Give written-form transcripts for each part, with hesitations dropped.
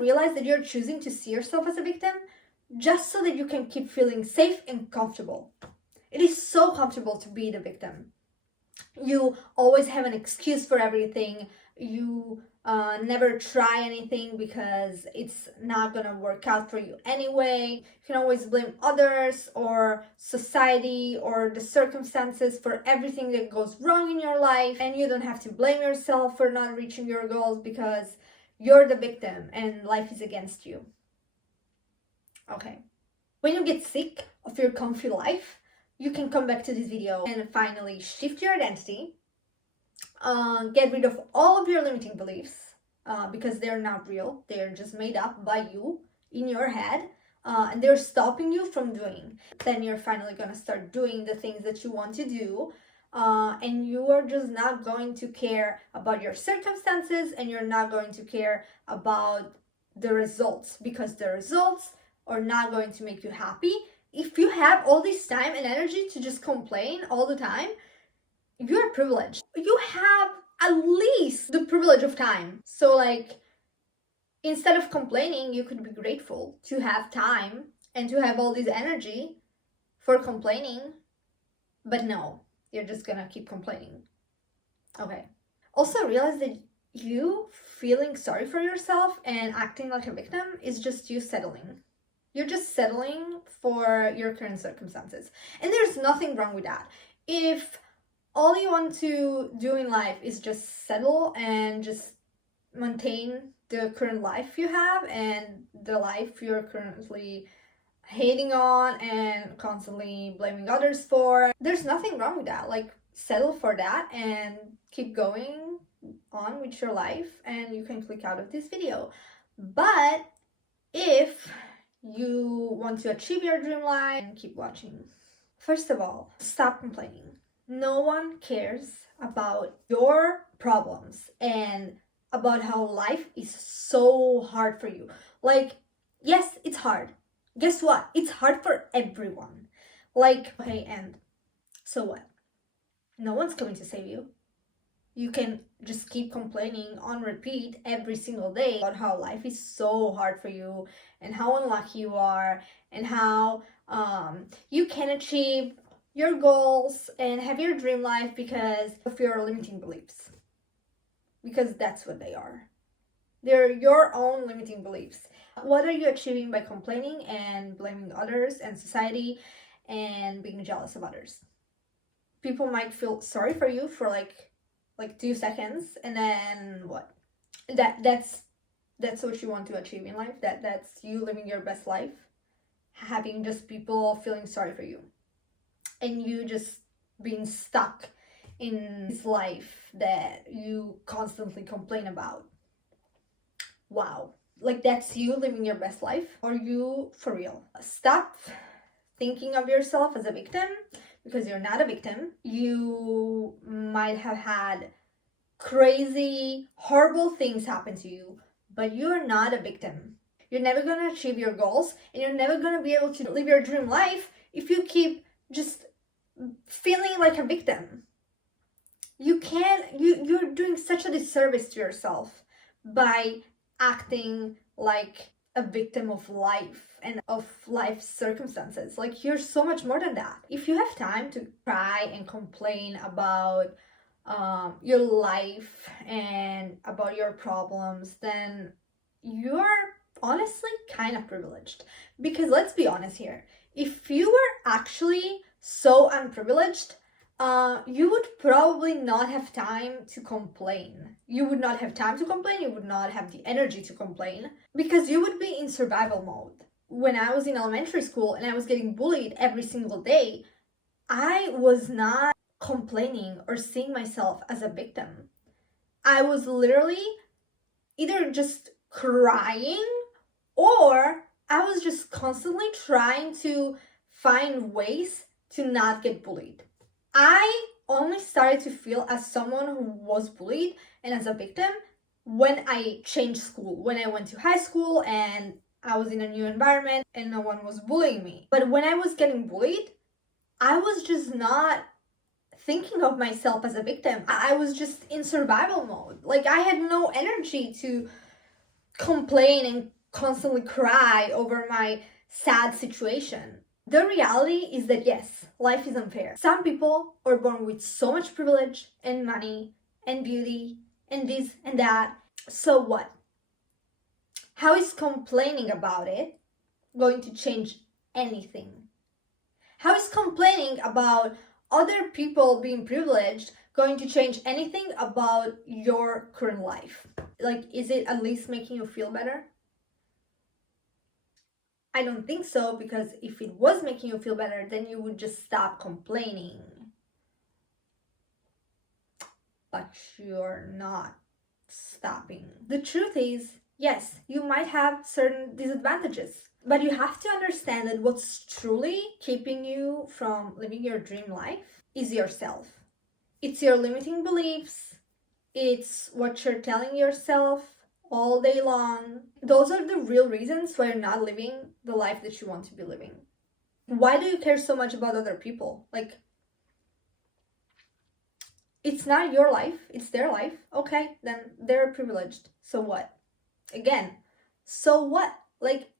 Realize that you're choosing to see yourself as a victim just so that you can keep feeling safe and comfortable. It is so comfortable to be the victim. You always have an excuse for everything. You never try anything because it's not gonna work out for you anyway. You can always blame others or society or the circumstances for everything that goes wrong in your life, and you don't have to blame yourself for not reaching your goals because you're the victim and life is against you. Okay. When you get sick of your comfy life, you can come back to this video and finally shift your identity, get rid of all of your limiting beliefs because they're not real. They're just made up by you in your head, and they're stopping you from doing. Then you're finally gonna start doing the things that you want to do, and you are just not going to care about your circumstances, and you're not going to care about the results, because the results are not going to make you happy. If you have all this time and energy to just complain all the time, you're privileged. You have at least the privilege of time. So like, instead of complaining, you could be grateful to have time and to have all this energy for complaining. But no, you're just gonna keep complaining. Okay. Also realize that you feeling sorry for yourself and acting like a victim is just you settling. You're just settling for your current circumstances. And there's nothing wrong with that. If all you want to do in life is just settle and just maintain the current life you have and the life you're currently hating on and constantly blaming others for, there's nothing wrong with that. Like, settle for that and keep going on with your life, and you can click out of this video. But if you want to achieve your dream life, and keep watching. First of all, stop complaining. No one cares about your problems and about how life is so hard for you. Like, yes, it's hard. Guess what? It's hard for everyone. Like, okay, and so what? No one's going to save you. You can just keep complaining on repeat every single day about how life is so hard for you and how unlucky you are and how you can achieve your goals and have your dream life because of your limiting beliefs. Because that's what they are. They're your own limiting beliefs. What are you achieving by complaining and blaming others and society and being jealous of others? People might feel sorry for you for like 2 seconds, and then what? That's what you want to achieve in life. That's you living your best life, having just people feeling sorry for you, and you just being stuck in this life that you constantly complain about. Wow, like that's you living your best life? Are you for real? Stop thinking of yourself as a victim, because you're not a victim. You might have had crazy, horrible things happen to you, but you're not a victim. You're never going to achieve your goals, and you're never going to be able to live your dream life if you keep just feeling like a victim. You're doing such a disservice to yourself by acting like a victim of life and of life's circumstances. Like, you're so much more than that. If you have time to cry and complain about your life and about your problems, then you're honestly kind of privileged. Because let's be honest here, if you were actually so unprivileged, you would probably not have time to complain. You would not have time to complain, you would not have the energy to complain, because you would be in survival mode. When I was in elementary school and I was getting bullied every single day, I was not complaining or seeing myself as a victim. I was literally either just crying, or I was just constantly trying to find ways to not get bullied. I only started to feel as someone who was bullied and as a victim when I changed school, when I went to high school and I was in a new environment and no one was bullying me. But when I was getting bullied, I was just not thinking of myself as a victim. I was just in survival mode. Like, I had no energy to complain and constantly cry over my sad situation. The reality is that yes, life is unfair. Some people are born with so much privilege and money and beauty and this and that. So what? How is complaining about it going to change anything? How is complaining about other people being privileged going to change anything about your current life? Like, is it at least making you feel better? I don't think so, because if it was making you feel better, then you would just stop complaining. But you're not stopping. The truth is, yes, you might have certain disadvantages, but you have to understand that what's truly keeping you from living your dream life is yourself. It's your limiting beliefs, it's what you're telling yourself all day long. Those are the real reasons why you're not living the life that you want to be living. Why do you care so much about other people? Like, it's not your life, it's their life. Okay, then they're privileged. So what? Again, so what? Like,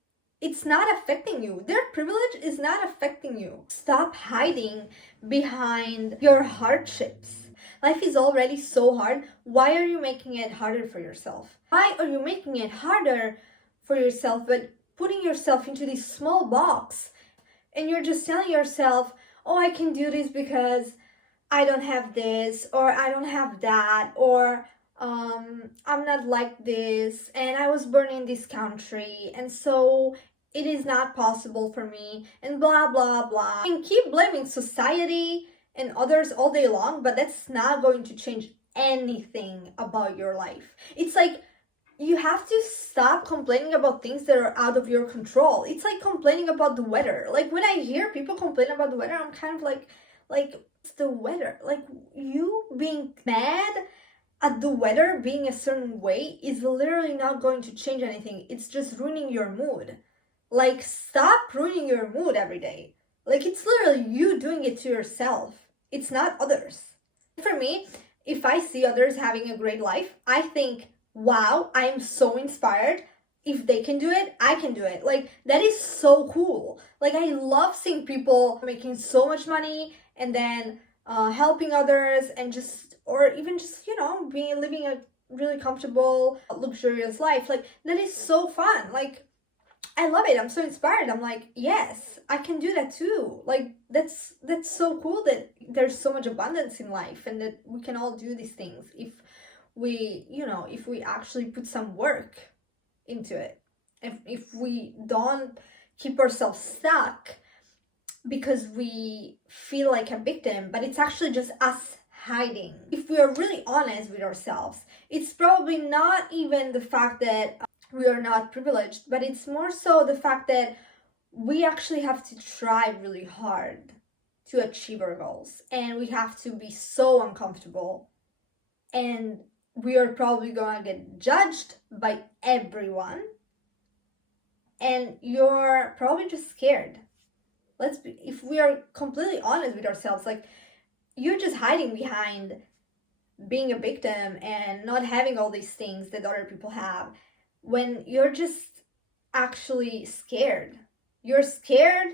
it's not affecting you. Their privilege is not affecting you. Stop hiding behind your hardships. Life is already so hard. Why are you making it harder for yourself? Why are you making it harder for yourself but putting yourself into this small box? And you're just telling yourself, oh, I can do this because I don't have this, or I don't have that, or I'm not like this, and I was born in this country, and so it is not possible for me, and blah, blah, blah. You can keep blaming society and others all day long, but that's not going to change anything about your life. It's like, you have to stop complaining about things that are out of your control. It's like complaining about the weather. Like, when I hear people complain about the weather, I'm kind of like, it's the weather. Like, you being mad at the weather being a certain way is literally not going to change anything. It's just ruining your mood. Like, stop ruining your mood every day. Like, it's literally you doing it to yourself. It's not others. For me, if I see others having a great life, I think, wow, I am so inspired. If they can do it, I can do it. Like, that is so cool. Like, I love seeing people making so much money and then helping others, and just, or even just, living a really comfortable, luxurious life. Like, that is so fun. Like, I love it. I'm so inspired. I'm like, yes, I can do that too. Like, that's so cool that there's so much abundance in life, and that we can all do these things if we actually put some work into it. If we don't keep ourselves stuck because we feel like a victim, but it's actually just us hiding. If we are really honest with ourselves, it's probably not even the fact that we are not privileged, but it's more so the fact that we actually have to try really hard to achieve our goals, and we have to be so uncomfortable, and we are probably gonna get judged by everyone, and you're probably just scared. If we are completely honest with ourselves, like, you're just hiding behind being a victim and not having all these things that other people have, when you're just actually scared. You're scared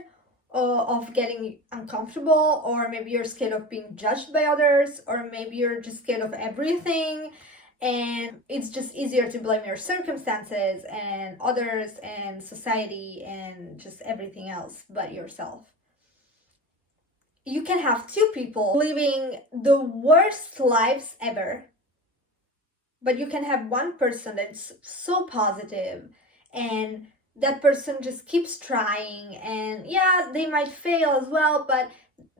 of getting uncomfortable, or maybe you're scared of being judged by others, or maybe you're just scared of everything, and it's just easier to blame your circumstances and others and society and just everything else but yourself. You can have two people living the worst lives ever, but you can have one person that's so positive, and that person just keeps trying, and yeah, they might fail as well, but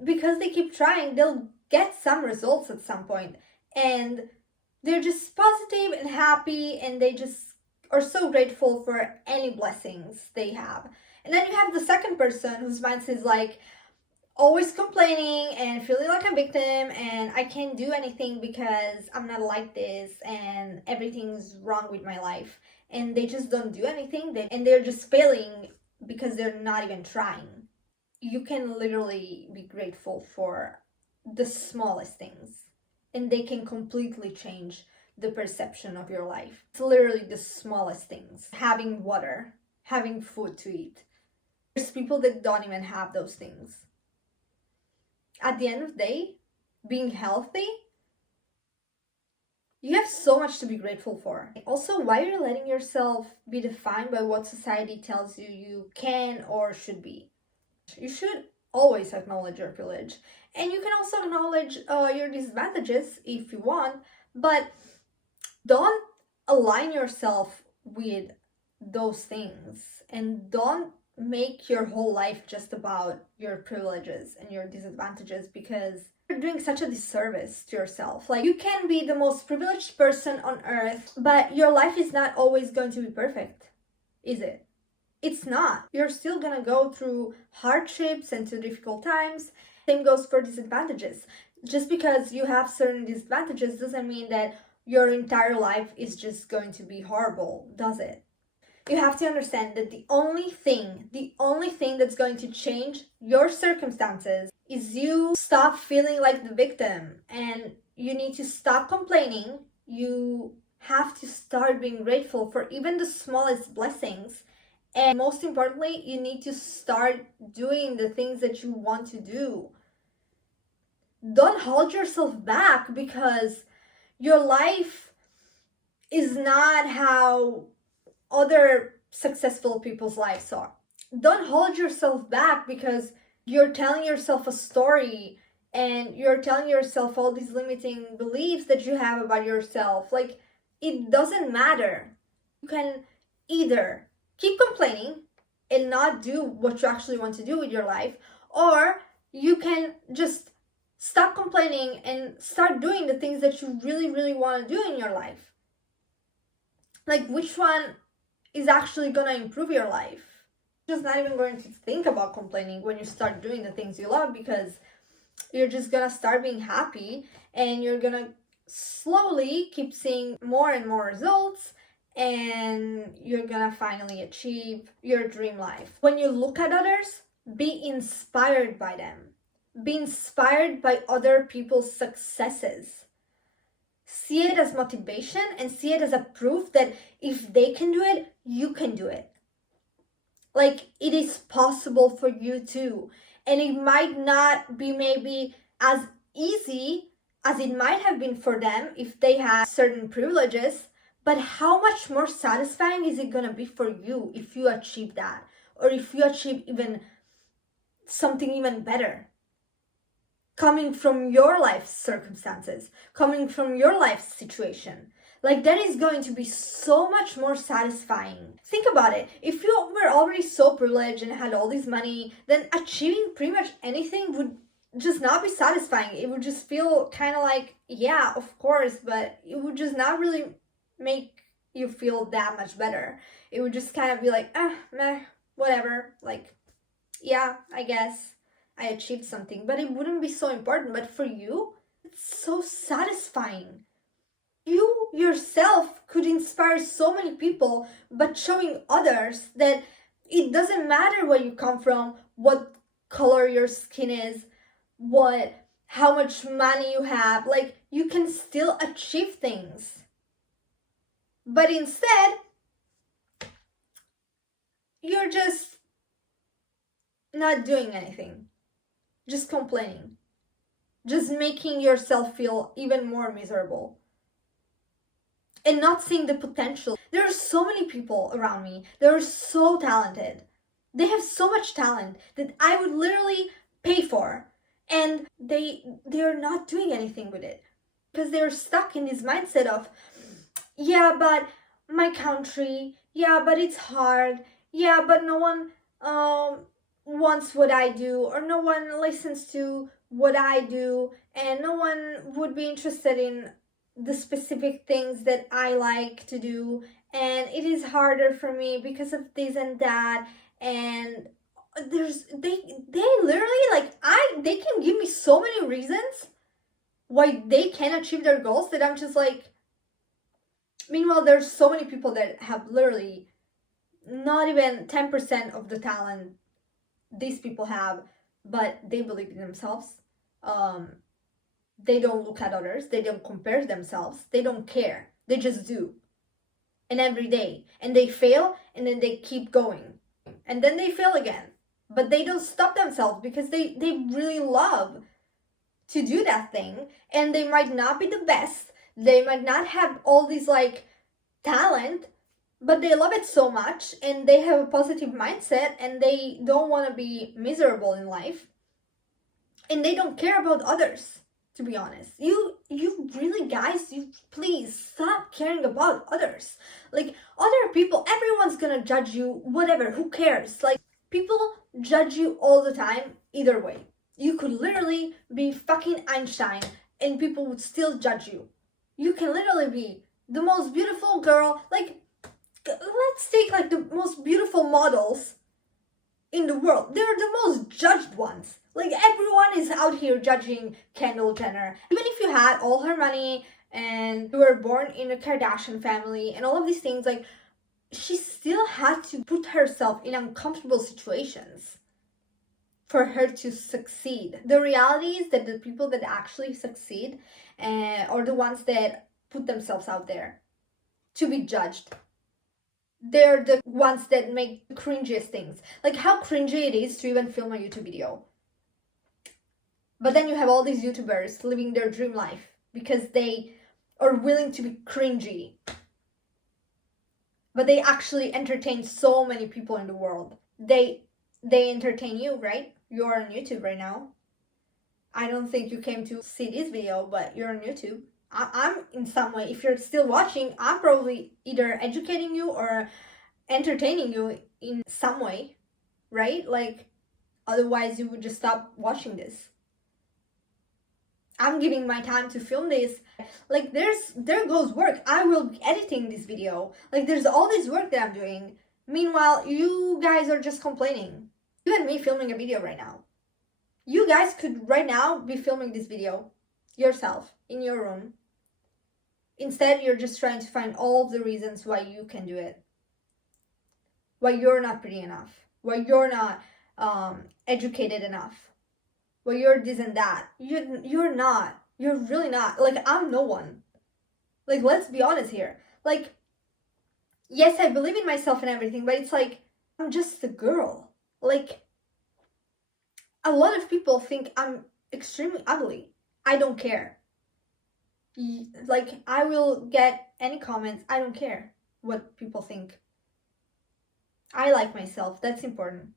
because they keep trying, they'll get some results at some point, and they're just positive and happy, and they just are so grateful for any blessings they have. And then you have the second person whose mindset is like always complaining and feeling like a victim, and I can't do anything because I'm not like this, and everything's wrong with my life, and they just don't do anything, and they're just failing because they're not even trying. You can literally be grateful for the smallest things, and they can completely change the perception of your life. It's literally the smallest things. Having water, having food to eat. There's people that don't even have those things. At the end of the day, being healthy, you have so much to be grateful for. Also, why are you letting yourself be defined by what society tells you you can or should be? You should always acknowledge your privilege. And you can also acknowledge your disadvantages if you want, but don't align yourself with those things, and don't make your whole life just about your privileges and your disadvantages, because you're doing such a disservice to yourself. Like, you can be the most privileged person on earth, but your life is not always going to be perfect, is it? It's not. You're still gonna go through hardships and through difficult times. Same goes for disadvantages. Just because you have certain disadvantages doesn't mean that your entire life is just going to be horrible, does it? You have to understand that the only thing that's going to change your circumstances is you stop feeling like the victim, and you need to stop complaining. You have to start being grateful for even the smallest blessings. And most importantly, you need to start doing the things that you want to do. Don't hold yourself back because your life is not how other successful people's lives are. Don't hold yourself back because you're telling yourself a story and you're telling yourself all these limiting beliefs that you have about yourself. Like, it doesn't matter. You can either keep complaining and not do what you actually want to do with your life, or you can just stop complaining and start doing the things that you really, really want to do in your life. Like, which one is actually gonna improve your life? You're just not even going to think about complaining when you start doing the things you love, because you're just gonna start being happy and you're gonna slowly keep seeing more and more results, and you're gonna finally achieve your dream life. When you look at others, be inspired by them. Be inspired by other people's successes. See it as motivation and see it as a proof that if they can do it, you can do it. Like, it is possible for you too. And it might not be maybe as easy as it might have been for them if they had certain privileges, but how much more satisfying is it gonna be for you if you achieve that? Or if you achieve even something even better? Coming from your life circumstances, coming from your life situation. Like, that is going to be so much more satisfying. Think about it. If you were already so privileged and had all this money, then achieving pretty much anything would just not be satisfying. It would just feel kind of like, yeah, of course, but it would just not really make you feel that much better. It would just kind of be like, meh, whatever. Like, yeah, I guess I achieved something, but it wouldn't be so important. But for you, it's so satisfying. You yourself could inspire so many people, but showing others that it doesn't matter where you come from, what color your skin is, how much money you have. Like, you can still achieve things. But instead, you're just not doing anything. Just complaining, just making yourself feel even more miserable, and not seeing the potential. There are so many people around me that are so talented. They have so much talent that I would literally pay for, and they're not doing anything with it because they're stuck in this mindset of, yeah, but my country, yeah, but it's hard, yeah, but no one wants what I do, or no one listens to what I do, and no one would be interested in the specific things that I like to do, and it is harder for me because of this and that. And they literally, like, they can give me so many reasons why they can achieve their goals that I'm just like, meanwhile there's so many people that have literally not even 10% of the talent these people have, but they believe in themselves. They don't look at others, they don't compare themselves, they don't care, they just do. And every day, and they fail, and then they keep going, and then they fail again, but they don't stop themselves because they really love to do that thing. And they might not be the best, they might not have all these like talent, but they love it so much, and they have a positive mindset, and they don't want to be miserable in life, and they don't care about others. To be honest, you really, guys, you please stop caring about others. Like, other people, everyone's gonna judge you, whatever, who cares? Like, people judge you all the time either way. You could literally be fucking Einstein and people would still judge you. You can literally be the most beautiful girl, like, let's take like the most beautiful models in the world. They're the most judged ones. Like, everyone is out here judging Kendall Jenner. Even if you had all her money and you were born in a Kardashian family and all of these things, like, she still had to put herself in uncomfortable situations for her to succeed. The reality is that the people that actually succeed are the ones that put themselves out there to be judged. They're the ones that make the cringiest things. Like, how cringy it is to even film a YouTube video. But then you have all these YouTubers living their dream life because they are willing to be cringy. But they actually entertain so many people in the world. They entertain you, right? You're on YouTube right now. I don't think you came to see this video, but you're on YouTube. I'm in some way, if you're still watching, I'm probably either educating you or entertaining you in some way, right? Like, otherwise you would just stop watching this. I'm giving my time to film this. Like, there goes work. I will be editing this video. Like, there's all this work that I'm doing. Meanwhile, you guys are just complaining. You and me filming a video right now. You guys could right now be filming this video yourself in your room. Instead, you're just trying to find all of the reasons why you can do it. Why you're not pretty enough. Why you're not educated enough. Why you're this and that. You're not. You're really not. Like, I'm no one. Like, let's be honest here. Like, yes, I believe in myself and everything, but it's like, I'm just a girl. Like, a lot of people think I'm extremely ugly. I don't care. Like, I will get any comments. I don't care what people think. I like myself. That's important.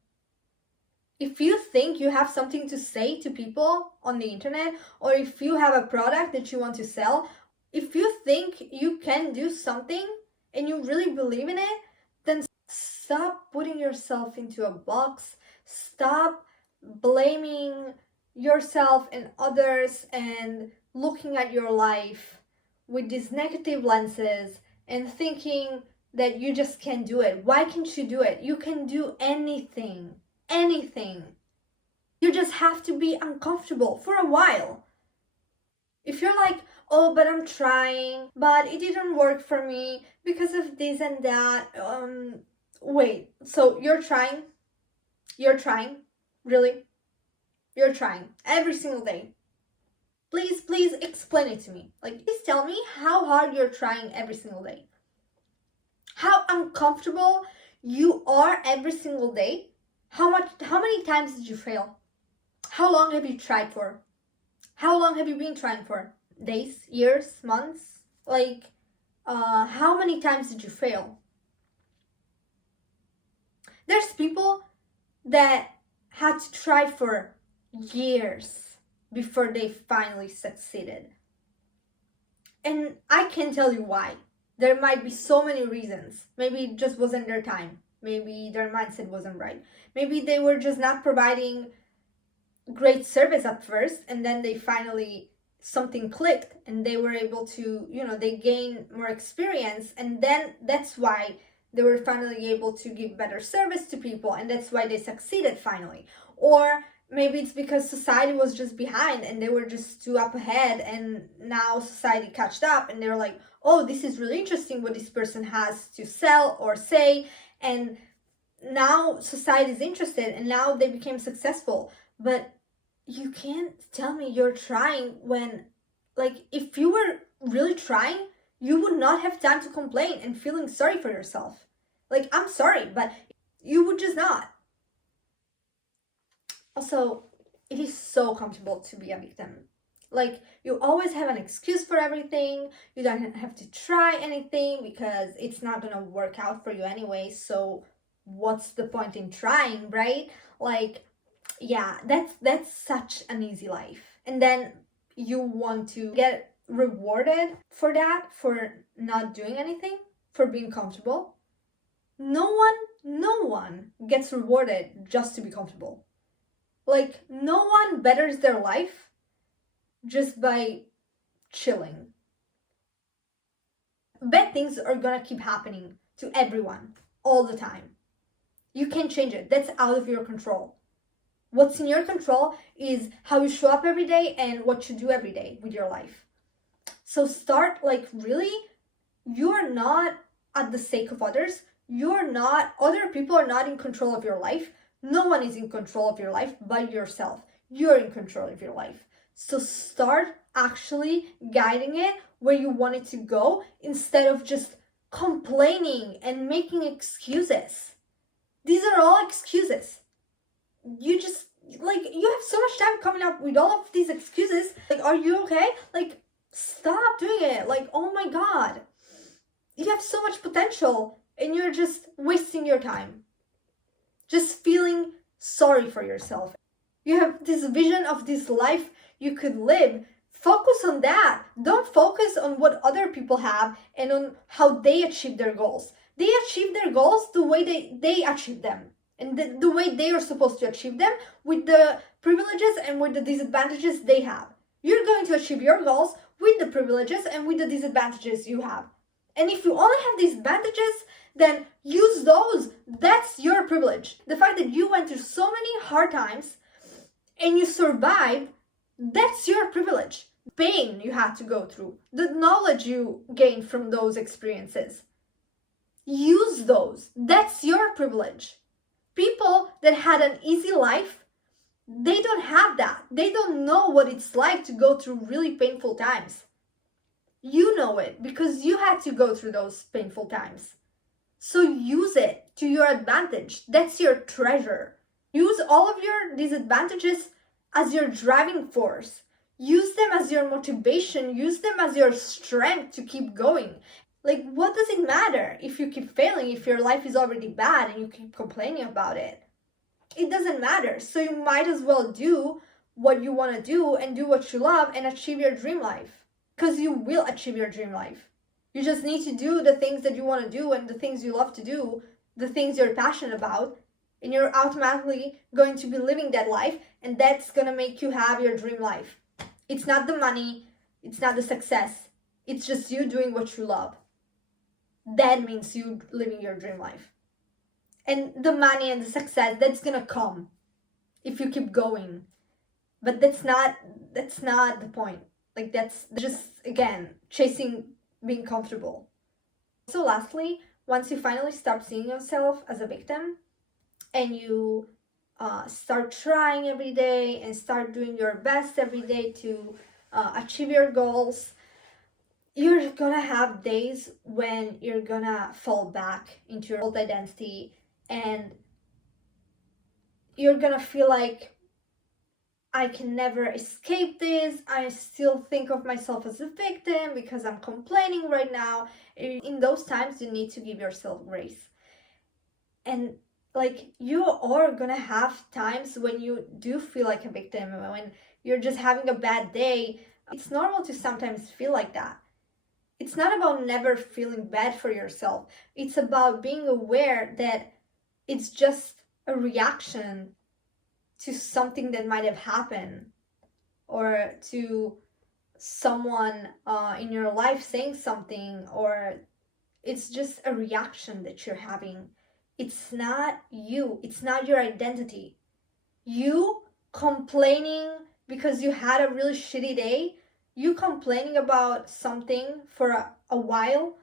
If you think you have something to say to people on the internet, or if you have a product that you want to sell, if you think you can do something and you really believe in it, then stop putting yourself into a box. Stop blaming yourself and others and looking at your life with these negative lenses and thinking that you just can't do it. Why can't you do it? You can do anything. Anything. You just have to be uncomfortable for a while. If you're like, oh, but I'm trying, but it didn't work for me because of this and that. Wait, so you're trying? You're trying? Really? You're trying every single day. Please explain it to me. Like, please tell me how hard you're trying every single day. How uncomfortable you are every single day. How many times did you fail? How long have you tried for? How long have you been trying for? Days, years, months? Like, how many times did you fail? There's people that had to try for years before they finally succeeded. And I can't tell you why. There might be so many reasons. Maybe it just wasn't their time. Maybe their mindset wasn't right. Maybe they were just not providing great service at first, and then they finally, something clicked and they were able to, they gained more experience, and then that's why they were finally able to give better service to people, and that's why they succeeded finally. Or maybe it's because society was just behind and they were just too up ahead, and now society caught up and they're like, oh, this is really interesting what this person has to sell or say, and now society is interested and now they became successful. But you can't tell me you're trying when, like, if you were really trying, you would not have time to complain and feeling sorry for yourself. Like, I'm sorry, but you would just not. Also, it is so comfortable to be a victim. Like, you always have an excuse for everything. You don't have to try anything because it's not gonna work out for you anyway. So, what's the point in trying, right? Like, yeah, that's such an easy life. And then you want to get rewarded for that, for not doing anything, for being comfortable. No one gets rewarded just to be comfortable. Like, no one betters their life just by chilling. Bad things are gonna keep happening to everyone all the time. You can't change it. That's out of your control. What's in your control is how you show up every day and what you do every day with your life. So start, like, really, you're not at the sake of others. Other people are not in control of your life. No one is in control of your life but yourself. You're in control of your life. So start actually guiding it where you want it to go instead of just complaining and making excuses. These are all excuses. You just, like, you have so much time coming up with all of these excuses. Like, are you okay? Like, stop doing it. Like, oh my God. You have so much potential and you're just wasting your time. Just feeling sorry for yourself. You have this vision of this life you could live. Focus on that. Don't focus on what other people have and on how they achieve their goals. They achieve their goals the way they achieve them. And the way they are supposed to achieve them, with the privileges and with the disadvantages they have. You're going to achieve your goals with the privileges and with the disadvantages you have. And if you only have these advantages, then use those. That's your privilege. The fact that you went through so many hard times and you survived, that's your privilege. Pain you had to go through, the knowledge you gained from those experiences. Use those. That's your privilege. People that had an easy life, they don't have that. They don't know what it's like to go through really painful times. You know it because you had to go through those painful times. So use it to your advantage. That's your treasure. Use all of your disadvantages as your driving force. Use them as your motivation. Use them as your strength to keep going. Like, what does it matter if you keep failing, if your life is already bad and you keep complaining about it? It doesn't matter. So you might as well do what you want to do and do what you love and achieve your dream life. Because you will achieve your dream life. You just need to do the things that you want to do and the things you love to do, the things you're passionate about, and you're automatically going to be living that life, and that's going to make you have your dream life. It's not the money, it's not the success, it's just you doing what you love. That means you living your dream life. And the money and the success, that's gonna come if you keep going. But that's not the point. Like, that's just, again, chasing being comfortable. So lastly, once you finally stop seeing yourself as a victim and you start trying every day and start doing your best every day to achieve your goals, you're gonna have days when you're gonna fall back into your old identity and you're gonna feel like, I can never escape this. I still think of myself as a victim because I'm complaining right now. In those times, you need to give yourself grace. And, like, you are gonna have times when you do feel like a victim, when you're just having a bad day. It's normal to sometimes feel like that. It's not about never feeling bad for yourself. It's about being aware that it's just a reaction to something that might have happened, or to someone in your life saying something, or it's just a reaction that you're having. It's not you. It's not your identity. You complaining because you had a really shitty day, you complaining about something for a while,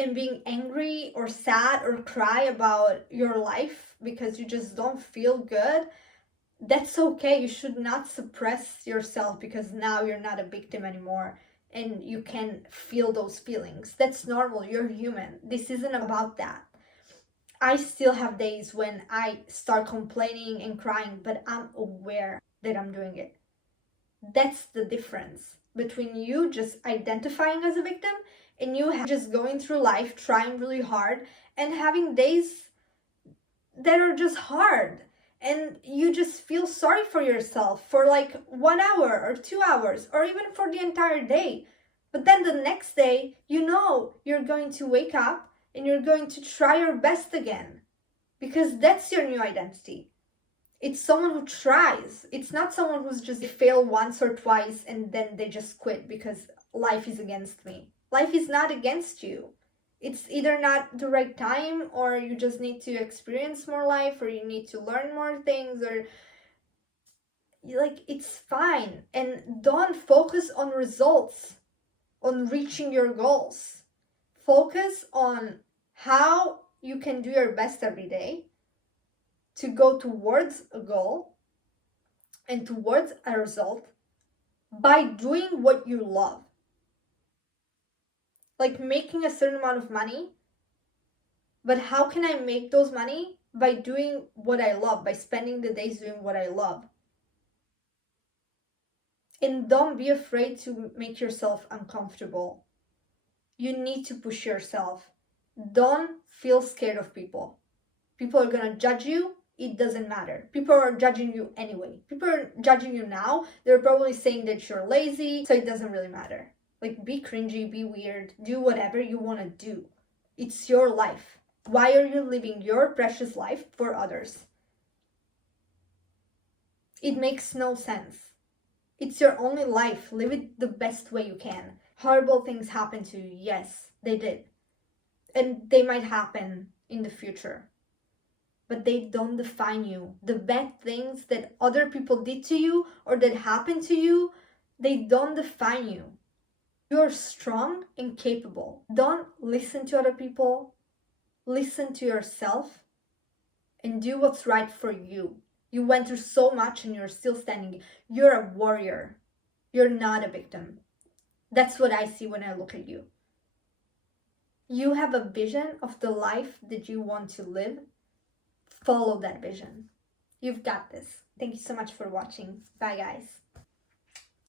and being angry or sad or cry about your life because you just don't feel good, That's okay. You should not suppress yourself because now you're not a victim anymore and you can feel those feelings. That's normal. You're human. This isn't about that. I still have days when I start complaining and crying, but I'm aware that I'm doing it. That's the difference between you just identifying as a victim and you just going through life trying really hard and having days that are just hard and you just feel sorry for yourself for like 1 hour or 2 hours or even for the entire day. But then the next day, you know you're going to wake up and you're going to try your best again because that's your new identity. It's someone who tries. It's not someone who's just fail once or twice and then they just quit because life is against me. Life is not against you. It's either not the right time or you just need to experience more life or you need to learn more things or like it's fine. And don't focus on results, on reaching your goals. Focus on how you can do your best every day to go towards a goal and towards a result by doing what you love. Like making a certain amount of money, but how can I make those money? By doing what I love, by spending the days doing what I love. And don't be afraid to make yourself uncomfortable. You need to push yourself. Don't feel scared of people. People are gonna judge you. It doesn't matter. People are judging you anyway. People are judging you now. They're probably saying that you're lazy, so it doesn't really matter. Like, be cringy, be weird, do whatever you want to do. It's your life. Why are you living your precious life for others? It makes no sense. It's your only life. Live it the best way you can. Horrible things happen to you. Yes, they did. And they might happen in the future. But they don't define you. The bad things that other people did to you or that happened to you, they don't define you. You're strong and capable. Don't listen to other people. Listen to yourself and do what's right for you. You went through so much and you're still standing. You're a warrior. You're not a victim. That's what I see when I look at you. You have a vision of the life that you want to live. Follow that vision. You've got this. Thank you so much for watching. Bye, guys.